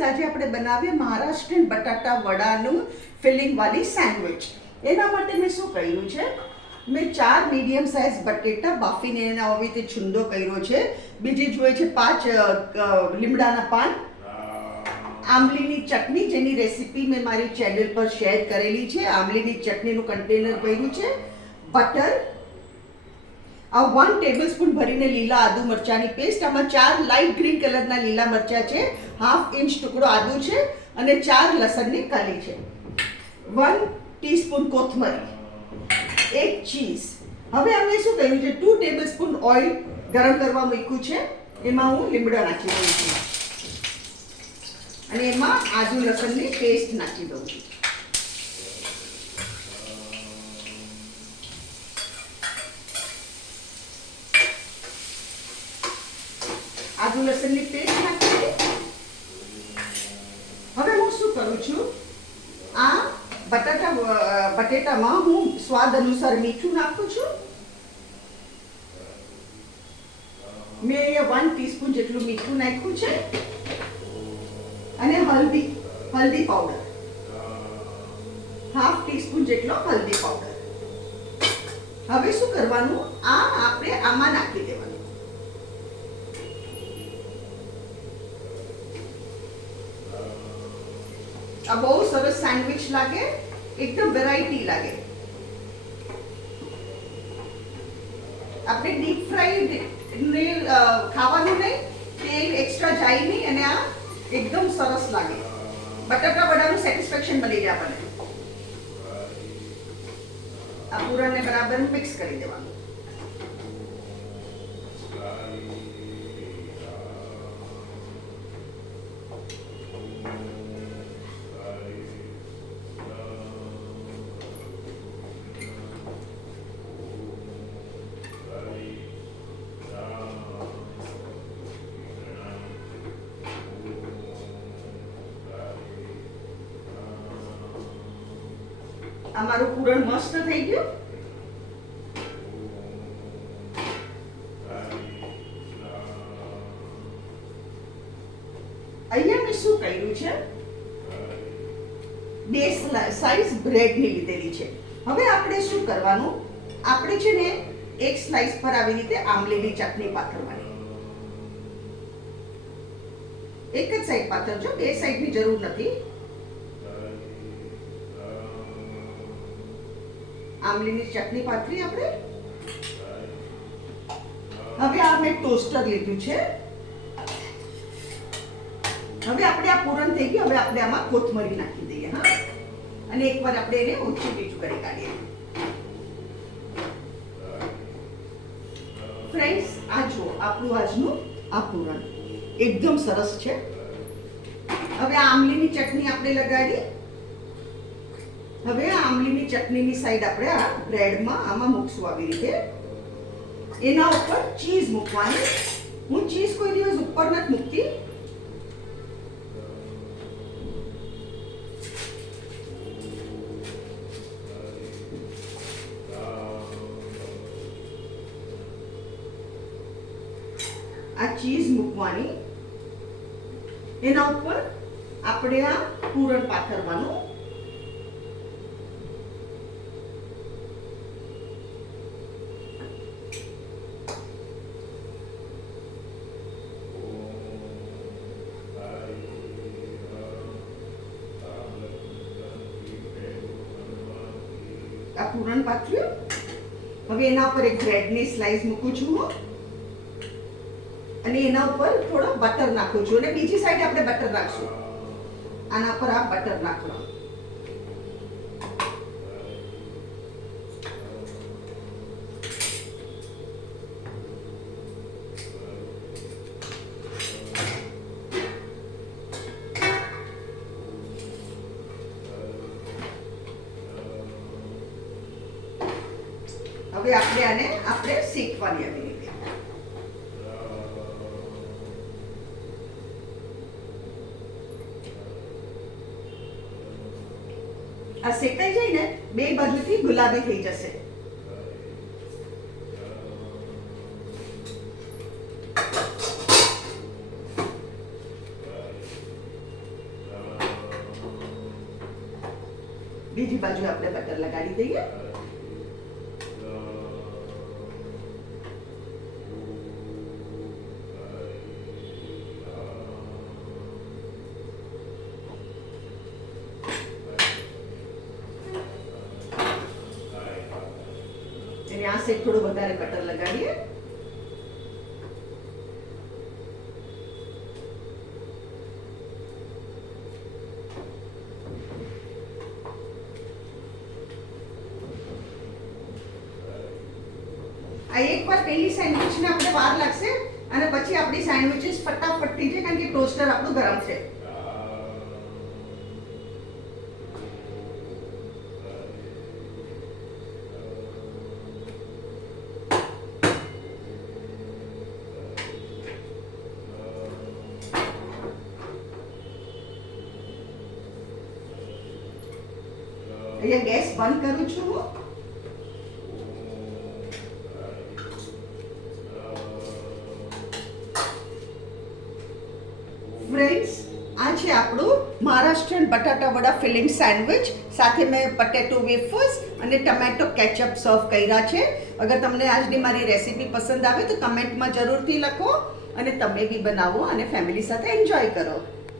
Friends, આજે આપણે બનાવીએ મહારાષ્ટ્રીયન બટાટા વડાનું ફિલિંગ વાળી સેન્ડવિચ. એના માટે મેં શું કર્યું છે, મેં 4 મીડિયમ સાઇઝ બટેટા બાફીને એને આવી રીતે છુંદો કર્યો છે. બીજી જોઈએ છે 5 લીમડાના પાન, આંબલીની ચટણી જેની રેસીપી મેં મારી ચેનલ પર શેર કરેલી છે. આંબલીની ચટણીનું કન્ટેનર કર્યું છે, બટર, આ 1 ટેબલસ્પૂન ભરીને લીલા આદુ મરચાંની પેસ્ટ, આમાં 4 લાઇટ ગ્રીન કલરના લીલા મરચાં છે, 1/2 ઇંચ ટુકડો આદુ છે અને 4 લસણની કલી છે, 1 ટીસ્પૂન કોથમરી, 1 ચીઝ. હવે અમે શું કર્યું છે, 2 ટેબલસ્પૂન ઓઇલ ગરમ કરવા મૂક્યું છે, એમાં હું લીમડા નાખી દઉં છું અને એમાં આદુ લસણની પેસ્ટ નાખી દઉં છું. આદુ લસણની પેસ્ટ નાખી. હવે હું શું કરું છું, આ બટેટામાં હું સ્વાદ અનુસાર મીઠું નાખું છું. મેં અહીંયા 1 ટીસ્પૂન જેટલું મીઠું નાખ્યું છે અને હલ્દી પાવડર 1/2 ટીસ્પૂન જેટલો હલ્દી પાવડર. હવે શું કરવાનું, આ આપણે આમાં નાખી દેવાનું. આ બહુ સરસ સેન્ડવિચ લાગે, એકદમ વેરાયટી લાગે. આપણે ડીપ ફ્રાઈડ ખાવાનું નહીં, તેલ એક્સ્ટ્રા જાય નહીં અને આ એકદમ સરસ લાગે. બટાટા વડાનું સેટિસ્ફેક્શન મળી જાય આપણને. આ પૂરણને બરાબર મિક્સ કરી દેવાનું. અમારું પૂરણ મસ્ત થઈ ગયું. અહીંયા મેં શું કર્યું છે, 2 સાઈઝ બ્રેડની લીધેલી છે. હવે આપણે શું કરવાનું, આપણે છે ને એક સ્લાઈસ પર આવી રીતે આંબલીની ચટણી પાથરવાની. એક જ સાઈડ પાથરજો, 2 સાઈડની જરૂર નથી. આંબલીની ચટણી પાથરી આપણે. હવે આ મેં ટોસ્ટર લીધું છે. હવે આપણે આ પૂરણ થઈ ગયું. હવે આપણે આમાં કોથમરી નાખી દઈએ. હા, અને એકવાર આપણે એને ઊંચું નીચું કરી કાઢીએ. ફ્રેન્ડ્સ, આ જુઓ આપણું આજનું આ પૂરણ એકદમ સરસ છે. હવે આ આંબલીની ચટણી આપણે લગાડી. હવે આ આંબલીની ચટણીની સાઈડ આપણે આ બ્રેડમાં આમાં મૂકશું આવી રીતે. એના ઉપર ચીઝ મૂકવાની. હું ચીઝ કોઈ દિવસ ઉપર નથી મૂકતી. આ ચીઝ મૂકવાની. એના ઉપર આપણે આ પૂરણ પાથરવાનું. આ પૂરણ પાથર્યું. હવે એના ઉપર એક બ્રેડની સ્લાઈસ મૂકું છું હું અને એના ઉપર થોડો બટર નાખું છું અને બીજી સાઈડ આપણે બટર નાખશું. આના પર આ બટર નાખવાનું. હવે આપણે આને શેકવાની આવી રીતે. આ શેકાઈ જાય ને, બે બાજુથી ગુલાબી થઈ જશે. બીજી બાજુ આપણે બટર લગાડી દઈએ. અને આ સાઈડ થોડું વધારે બટર લગાડીએ. આ એકવાર પહેલી સેન્ડવિચને આપણે વાર લાગશે અને પછી આપણી સેન્ડવિચીસ ફટાફટ થઈ જાય કારણ કે ટોસ્ટર આપણું ગરમ છે. અહીંયા ગેસ બંધ કરું છું હું. ફ્રેન્ડ્સ, આ છે આપણું મહારાષ્ટ્રીયન બટાટા વડા ફિલિંગ સેન્ડવિચ. સાથે મેં પટેટો વેફર્સ અને ટમેટો કેચઅપ સર્વ કર્યા છે. અગર તમને આજની મારી રેસીપી પસંદ આવે તો કમેન્ટમાં જરૂરથી લખો અને તમે બી બનાવો અને ફેમિલી સાથે એન્જોય કરો.